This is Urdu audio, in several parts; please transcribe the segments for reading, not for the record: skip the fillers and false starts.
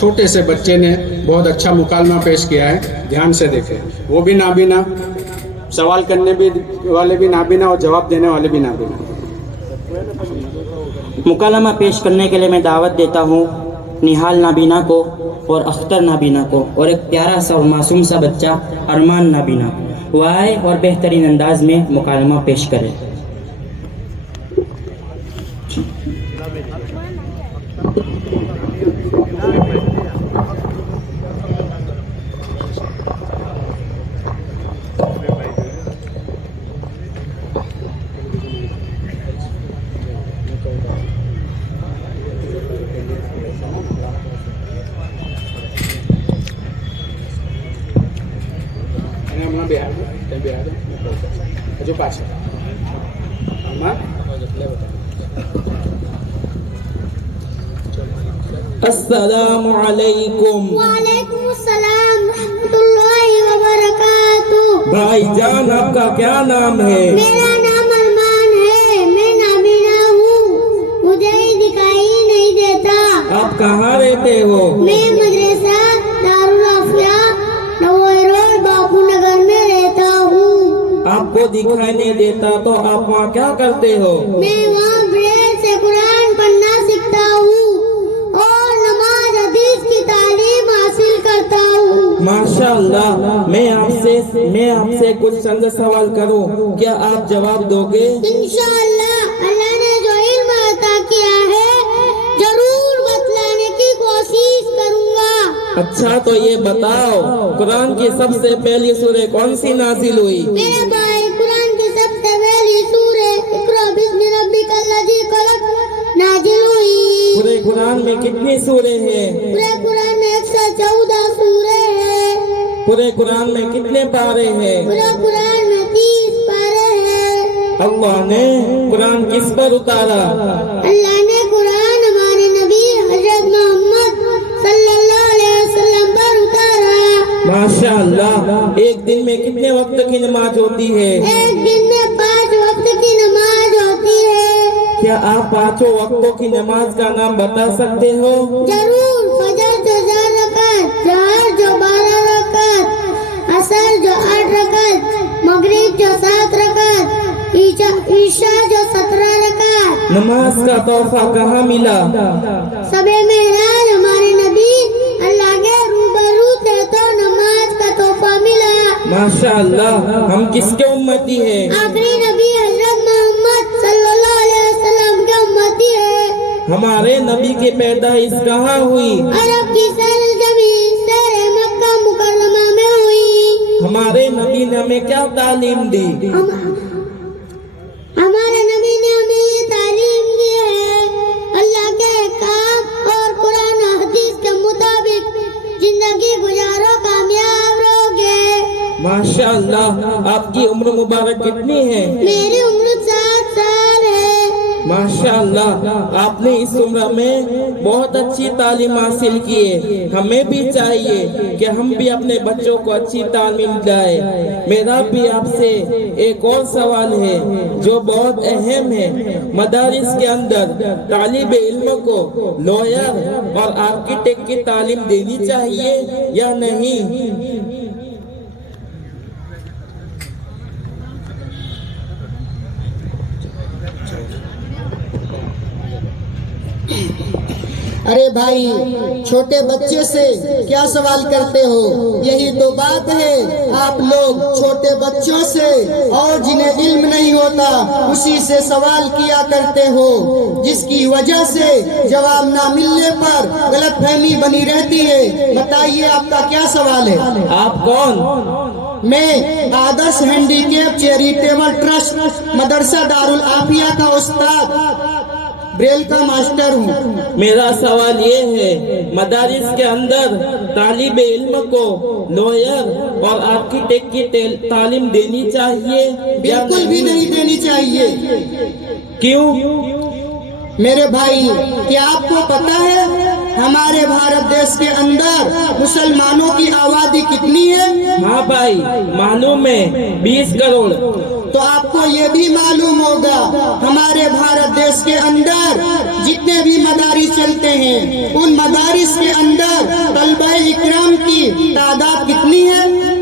چھوٹے سے بچے نے بہت اچھا مکالمہ پیش کیا ہے، دھیان سے دیکھیں. وہ بھی نابینا، سوال کرنے بھی والے بھی نابینا اور جواب دینے والے بھی نابینا. مکالمہ پیش کرنے کے لیے میں دعوت دیتا ہوں نہال نابینا کو اور اختر نابینا کو اور ایک پیارا سا اور معصوم سا بچہ ارمان نابینا. وہ آئے اور بہترین انداز میں مکالمہ پیش کرے. السلام علیکم. وعلیکم السلام ورحمۃ اللہ وبرکاتہ. بھائی جان آپ کا کیا نام ہے؟ میرا نام ارمان ہے. میں نابینا ہوں، مجھے دکھائی نہیں دیتا. آپ کہاں رہتے ہو؟ میں مدرسہ دارالعافیہ نوئی روڈ باپو نگر میں رہتا ہوں. آپ کو دکھائی نہیں دیتا تو آپ وہاں کیا کرتے ہو؟ میں وہاں بریل سے قرآن پڑھنا سیکھتا ہوں اور نماز حدیث کی تعلیم حاصل کرتا ہوں. ماشاء اللہ. میں آپ سے کچھ چند سوال کروں، کیا آپ جواب دو گے؟ انشاءاللہ اللہ نے جو علم عطا کیا ہے ضرور بتلانے کی کوشش کروں گا. اچھا تو یہ بتاؤ قرآن کی سب سے پہلی سورہ کون سی نازل ہوئی؟ میرے بھائی، قرآن کی سب سے پہلی سورہ اقرا بسم ربک الذی خلق نازل ہوئی. پورے قرآن میں کتنی سورے ہیں؟ پورے قرآن میں 114 سورے ہیں. پورے قرآن میں کتنے پارے ہیں؟ پورے قرآن میں 30 پارے ہیں. اللہ نے قرآن کس پر اتارا؟ اللہ نے قرآن ہمارے نبی حضرت محمد صلی اللہ علیہ وسلم پر اتارا. ماشاء اللہ. ایک دن میں کتنے وقت کی نماز ہوتی ہے؟ ایک دن میں 5 وقت کی نماز ہوتی ہے. کیا آپ 5 وقتوں کی نماز کا نام بتا سکتے ہو؟ ضرور. فجر جو 4 رکعت، ظہر جو 12 رکعت، عصر جو 8 رکعت، مغرب جو 7 رکعت، عشاء جو 17 رکعت. نماز کا تحفہ کہاں ملا؟ شب معراج ہمارے نبی اللہ کے روبرو تھے تو نماز کا تحفہ ملا. ماشاء اللہ. ہم کس کے امتی ہیں؟ آخری نبی حضرت محمد صلی اللہ علیہ وسلم کے امتی ہے. ہمارے نبی کی پیدائش کہاں ہوئی؟ عرب کی سرزمین شہر مکہ مکرمہ میں ہوئی. ہمارے نبی نے ہمیں کیا تعلیم دی؟ ہمارے نبی نے ہمیں یہ تعلیم دی ہے اللہ کے احکام اور قرآن و حدیث کے مطابق زندگی گزارو، کامیاب رہو گے. ماشاء اللہ. آپ کی عمر مبارک کتنی ہے؟ میری عمر 7 سال ہے. ماشاء اللہ. آپ نے اس عمر میں بہت اچھی تعلیم حاصل کی ہے. ہمیں بھی چاہیے کہ ہم بھی اپنے بچوں کو اچھی تعلیم دلائیں. میرا بھی آپ سے ایک اور سوال ہے جو بہت اہم ہے. مدارس کے اندر طالب علم کو لوئر اور آرکیٹیکٹ کی تعلیم دینی چاہیے یا نہیں؟ ارے بھائی، چھوٹے بچے سے کیا سوال کرتے ہو؟ یہی تو بات ہے. آپ لوگ چھوٹے بچوں سے اور جنہیں علم نہیں ہوتا اسی سے سوال کیا کرتے ہو، جس کی وجہ سے جواب نہ ملنے پر غلط فہمی بنی رہتی ہے. بتائیے آپ کا کیا سوال ہے؟ آپ کون؟ میں آدرش ہینڈیکیپ چیریٹیبل ٹرسٹ مدرسہ دارالعافیہ کا استاد بریل کا ماسٹر ہوں. میرا سوال یہ ہے مدارس کے اندر طالب علم کو لوئر اور آرکیٹیکٹ کی تعلیم دینی چاہیے یا بالکل بھی نہیں دینی چاہیے. کیوں؟ میرے بھائی، کیا آپ کو پتا ہے ہمارے بھارت دیش کے اندر مسلمانوں کی آبادی کتنی ہے؟ ہاں بھائی معلوم ہے، 20 کروڑ. تو آپ کو یہ بھی معلوم ہوگا ہمارے بھارت دیش کے اندر جتنے بھی مدارس چلتے ہیں ان مدارس کے اندر تعداد کتنی ہے؟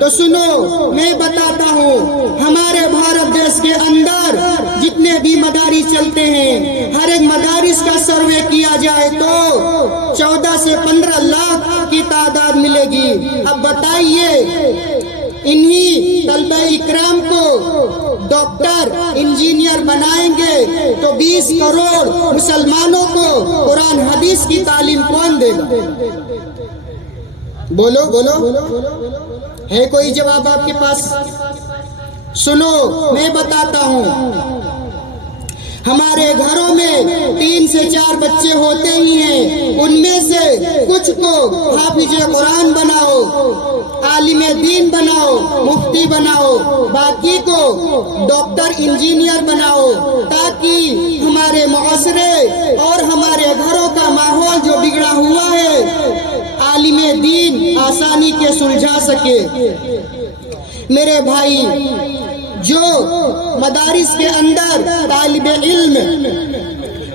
تو سنو میں بتاتا ہوں، ہمارے بھارت دیش کے اندر جتنے بھی مدارس چلتے ہیں، ہر ایک مدارس کا سروے کیا جائے تو 14 سے 15 لاکھ کی تعداد ملے گی۔ اب بتائیے انہی طلبہ اکرام کو ڈاکٹر انجینئر بنائیں گے تو 20 کروڑ مسلمانوں کو قرآن حدیث کی تعلیم کون دے گا؟ بولو بولو، ہے کوئی جواب آپ کے پاس؟ سنو میں بتاتا ہوں، ہمارے گھروں میں 3 سے 4 بچے ہوتے ہی ہیں، ان میں سے کچھ کو حافظ قرآن بناؤ، عالم دین بناؤ، مفتی بناؤ، باقی کو ڈاکٹر انجینئر بناؤ، تاکہ ہمارے معاشرے اور ہمارے گھروں کا ماحول جو بگڑا ہوا ہے عالم دین آسانی کے سلجھا سکے۔ میرے بھائی، جو مدارس کے اندر طالب علم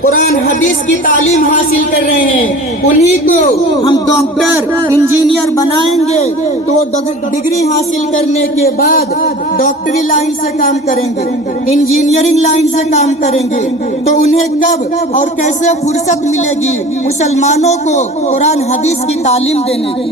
قرآن حدیث کی تعلیم حاصل کر رہے ہیں، انہی کو ہم ڈاکٹر انجینئر بنائیں گے تو وہ ڈگری حاصل کرنے کے بعد ڈاکٹری لائن سے کام کریں گے، انجینئرنگ لائن سے کام کریں گے، تو انہیں کب اور کیسے فرصت ملے گی مسلمانوں کو قرآن حدیث کی تعلیم دینے کی؟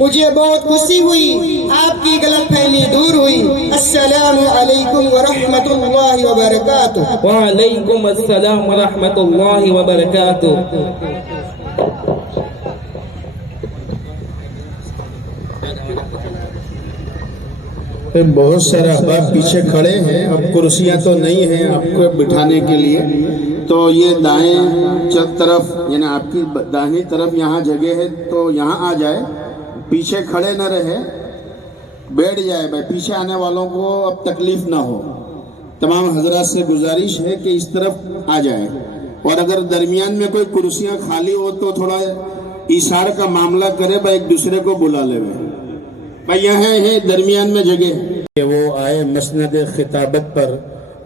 مجھے بہت خوشی ہوئی، آپ کی غلط فہمی دور ہوئی۔ السلام علیکم ورحمۃ اللہ وبرکاتہ۔ وعلیکم السلام ورحمۃ اللہ وبرکاتہ۔ بہت سارے احباب پیچھے کھڑے ہیں، اب کرسیاں تو نہیں ہیں آپ کو بٹھانے کے لیے، تو یہ دائیں طرف یعنی آپ کی داہنی طرف یہاں جگہ ہے تو یہاں آ جائے، پیچھے کھڑے نہ رہے، بیٹھ جائے بھائی، پیچھے آنے والوں کو اب تکلیف نہ ہو۔ تمام حضرات سے گزارش ہے کہ اس طرف آ جائے، اور اگر درمیان میں کوئی کرسیاں خالی ہو تو تھوڑا اشارہ کا معاملہ کرے بھائی، ایک دوسرے کو بلا لے بھائی یہاں ہے درمیان میں جگہ کہ وہ آئے مسند خطابت پر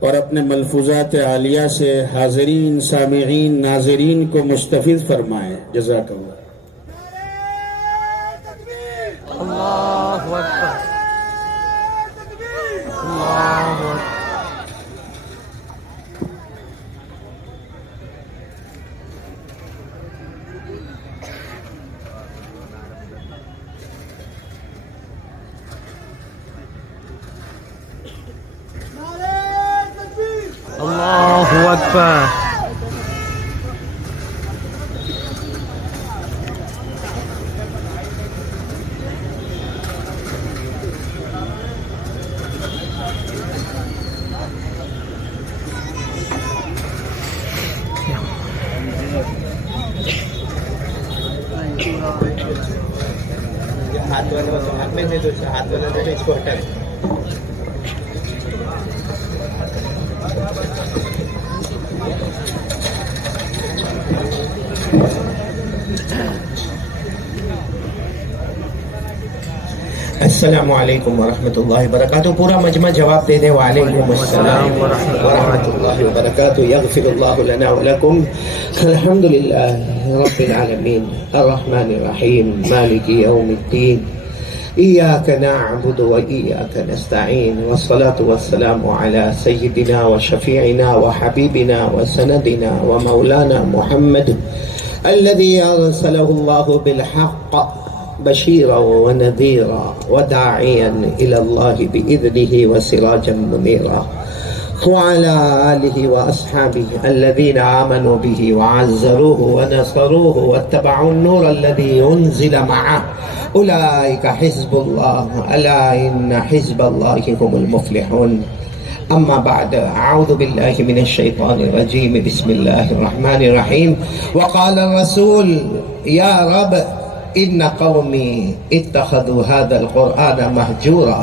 اور اپنے ملفوظات عالیہ سے حاضرین، سامعین، ناظرین کو مستفید فرمائے۔ جزاک اللہ۔ Allahu Akbar. السلام علیکم ورحمۃ اللہ وبرکاتہ۔ پورا مجمع جواب دے دے وعلیکم السلام ورحمۃ اللہ وبرکاتہ۔ یغفر اللہ لنا ولکم۔ الحمد للہ رب العالمین الرحمن الرحیم مالک یوم الدین إياك نعبد وإياك نستعين والصلاة والسلام على سيدنا وشفيعنا وحبيبنا وسندنا ومولانا محمد الذي أرسله الله بالحق بشيرا ونذيرا وداعيا إلى الله بإذنه وسراجا منيرا وعلى آله وأصحابه الذين آمنوا به وعزروه ونصروه واتبعوا النور الذي أنزل معه أولئك حزب الله ألا إن حزب الله هم المفلحون أما بعد أعوذ بالله من الشيطان الرجيم بسم الله الرحمن الرحيم وقال الرسول يا رب إن قومي اتخذوا هذا القرآن مهجورا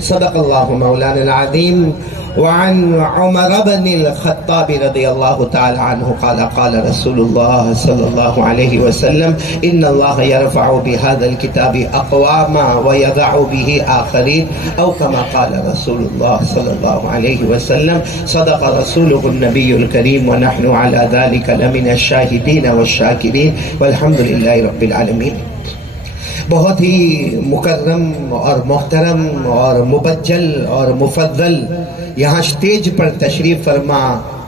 صدق الله مولانا العظيم وعن عمر بن الخطاب رضي الله تعالى عنه قال قال رسول الله صلى الله عليه وسلم إن الله يرفع بهذا الكتاب أقواما ويضع به آخرين أو كما قال رسول الله صلى الله عليه وسلم صدق رسوله النبي الكريم ونحن على ذلك لمن الشاهدين والشاكرين والحمد لله رب العالمين. بہت ہی مکرم اور محترم اور مبجل اور مفضل یہاں اسٹیج پر تشریف فرما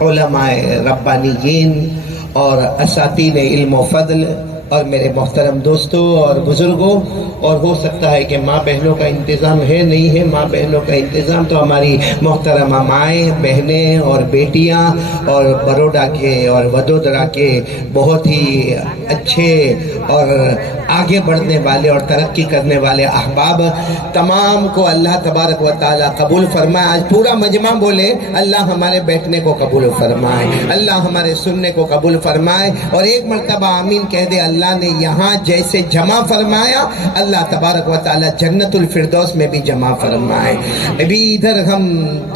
علماء ربانیین اور اساتین علم و فضل اور میرے محترم دوستوں اور بزرگوں، اور ہو سکتا ہے کہ ماں بہنوں کا انتظام ہے نہیں ہے، ماں بہنوں کا انتظام تو ہماری محترمہ مائیں بہنیں اور بیٹیاں اور بروڈا کے اور وڈودرا کے بہت ہی اچھے اور آگے بڑھنے والے اور ترقی کرنے والے احباب تمام کو اللہ تبارک و تعالیٰ قبول فرمائے. آج پورا مجمع بولے اللہ ہمارے بیٹھنے کو قبول فرمائے، اللہ ہمارے سننے کو قبول فرمائے، اور ایک مرتبہ آمین کہہ دے. اللہ نے یہاں جیسے جمع فرمایا اللہ تبارک و تعالیٰ جنت الفردوس میں بھی جمع فرمائے. ابھی ادھر ہم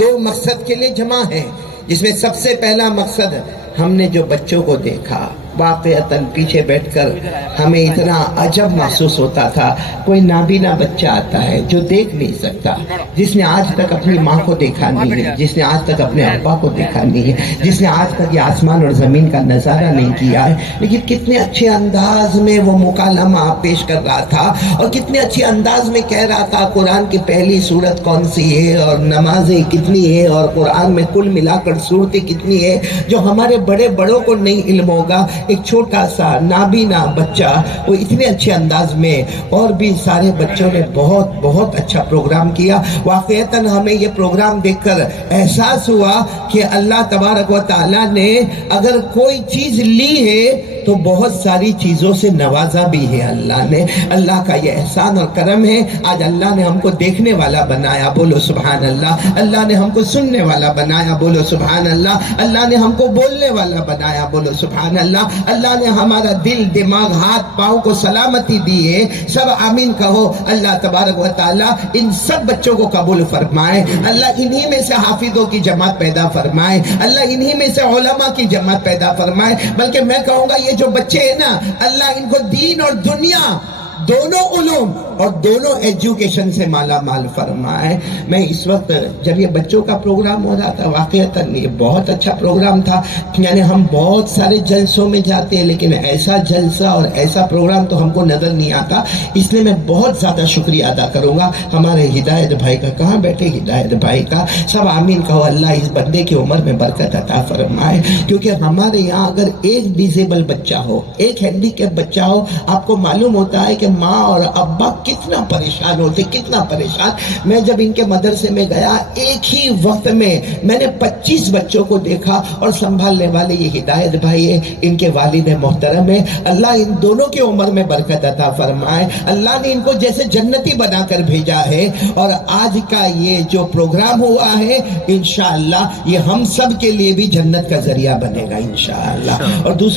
دو مقصد کے لیے جمع ہیں، جس میں سب سے پہلا مقصد ہم نے جو بچوں کو دیکھا واقعتاً پیچھے بیٹھ کر ہمیں اتنا عجب محسوس ہوتا تھا. کوئی نابینا بچہ آتا ہے جو دیکھ نہیں سکتا، جس نے آج تک اپنی ماں کو دیکھا نہیں ہے، جس نے آج تک اپنے ابا کو دیکھا نہیں ہے، جس نے آج تک یہ آسمان اور زمین کا نظارہ نہیں کیا ہے، لیکن کتنے اچھے انداز میں وہ مکالمہ پیش کر رہا تھا اور کتنے اچھے انداز میں کہہ رہا تھا قرآن کی پہلی سورت کون سی ہے اور نمازیں کتنی ہے اور قرآن میں کل ملا کر صورتیں کتنی ہے، جو ہمارے بڑے بڑوں کو نہیں علم ہوگا. ایک چھوٹا سا نابینا بچہ وہ اتنے اچھے انداز میں، اور بھی سارے بچوں نے بہت بہت اچھا پروگرام کیا. واقعتاً ہمیں یہ پروگرام دیکھ کر احساس ہوا کہ اللہ تبارک و تعالیٰ نے اگر کوئی چیز لی ہے تو بہت ساری چیزوں سے نوازا بھی ہے. اللہ نے، اللہ کا یہ احسان اور کرم ہے. آج اللہ نے ہم کو دیکھنے والا بنایا، بولو سبحان اللہ. اللہ نے ہم کو سننے والا بنایا، بولو سبحان اللہ. اللہ نے ہم کو بولنے والا بنایا، بولو سبحان اللہ. اللہ نے ہمارا دل دماغ ہاتھ پاؤں کو سلامتی دی ہے. سب آمین کہو. اللہ تبارک و تعالیٰ ان سب بچوں کو قبول فرمائے. اللہ انہی میں سے حافظوں کی جماعت پیدا فرمائے. اللہ انہی میں سے علماء کی جماعت پیدا فرمائے. بلکہ میں کہوں گا یہ جو بچے ہیں نا، اللہ ان کو دین اور دنیا دونوں علوم اور دونوں ایجوکیشن سے مالا مال فرمائے. میں اس وقت جب یہ بچوں کا پروگرام ہو رہا تھا واقعتاً یہ بہت اچھا پروگرام تھا. یعنی ہم بہت سارے جلسوں میں جاتے ہیں لیکن ایسا جلسہ اور ایسا پروگرام تو ہم کو نظر نہیں آتا. اس لیے میں بہت زیادہ شکریہ ادا کروں گا ہمارے ہدایت بھائی کا. کہاں بیٹھے ہدایت بھائی کا؟ سب آمین کہو. اللہ اس بندے کی عمر میں برکت عطا فرمائے. کیونکہ ہمارے یہاں اگر ایک ڈیزیبل بچہ ہو، ایک ہینڈی کیپ بچہ ہو، آپ کو معلوم ہوتا ہے کہ ماں اور ابا کتنا پریشان ہوتے، کتنا پریشان. میں جب ان کے مدرسے میں گیا ایک ہی وقت میں نے 25 بچوں کو دیکھا، اور سنبھالنے والے یہ ہدایت بھائی ہے، ان کے والد محترم ہے. اللہ ان دونوں کی عمر میں برکت عطا فرمائے. اللہ نے ان کو جیسے جنتی بنا کر بھیجا ہے، اور آج کا یہ جو پروگرام ہوا ہے انشاءاللہ یہ ہم سب کے لیے بھی جنت کا ذریعہ بنے گا انشاءاللہ. اور دوسرا